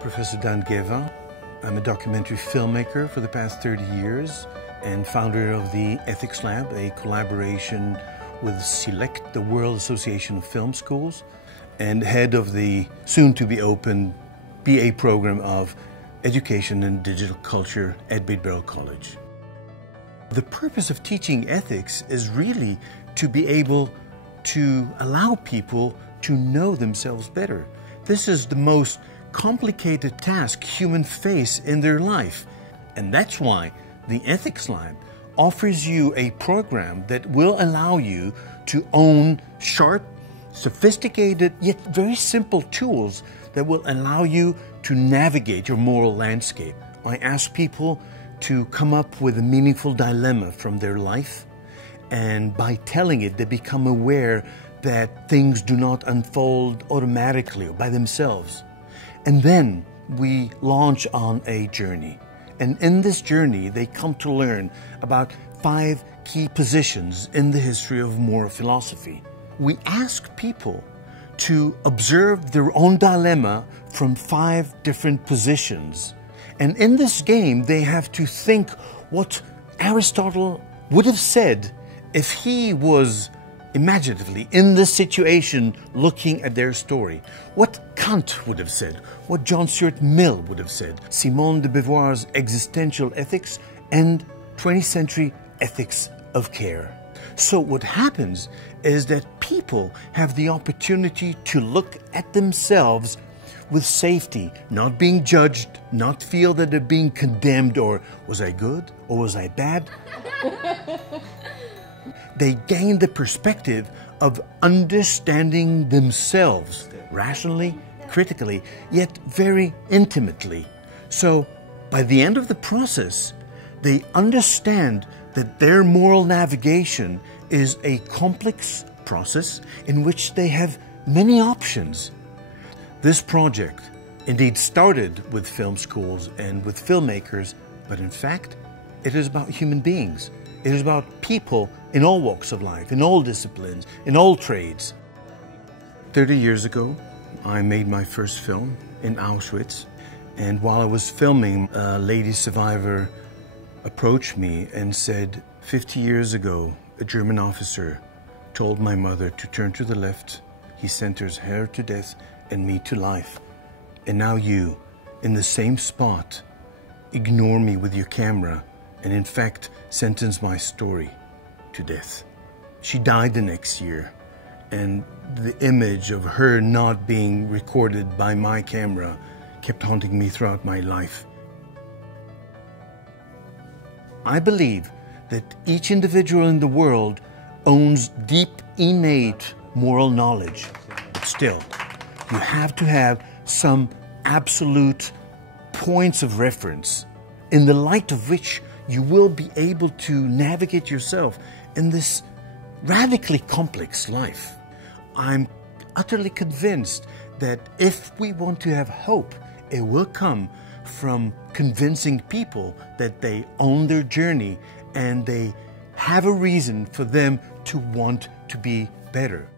Professor Geva. I'm a documentary filmmaker for the past 30 years and founder of the Ethics Lab, a collaboration with CILECT, the World Association of Film Schools, and head of the soon-to-be-open BA program of Education and Digital Culture at Beit-Berel College. The purpose of teaching ethics is really to be able to allow people to know themselves better. This is the most complicated task humans face in their life. And that's why the Ethics Lab offers you a program that will allow you to own sharp, sophisticated, yet very simple tools that will allow you to navigate your moral landscape. I ask people to come up with a meaningful dilemma from their life, and by telling it, they become aware that things do not unfold automatically or by themselves. And then we launch on a journey. And in this journey, they come to learn about 5 key positions in the history of moral philosophy. We ask people to observe their own dilemma from 5 different positions. And in this game, they have to think what Aristotle would have said if he was imaginatively in this situation looking at their story. What Kant would have said, what John Stuart Mill would have said, Simone de Beauvoir's existential ethics, and 20th century ethics of care. So what happens is that people have the opportunity to look at themselves with safety, not being judged, not feel that they're being condemned, or was I good or was I bad? They gain the perspective of understanding themselves rationally, critically, yet very intimately. So by the end of the process, they understand that their moral navigation is a complex process in which they have many options. This project indeed started with film schools and with filmmakers, but in fact, it is about human beings. It is about people in all walks of life, in all disciplines, in all trades. 30 years ago, I made my first film in Auschwitz, and while I was filming, a lady survivor approached me and said, 50 years ago, a German officer told my mother to turn to the left. He sentenced her to death and me to life. And now you, in the same spot, ignore me with your camera and in fact sentence my story to death. She died the next year, and the image of her not being recorded by my camera kept haunting me throughout my life. I believe that each individual in the world owns deep, innate moral knowledge. But still, you have to have some absolute points of reference in the light of which you will be able to navigate yourself in this radically complex life. I'm utterly convinced that if we want to have hope, it will come from convincing people that they own their journey and they have a reason for them to want to be better.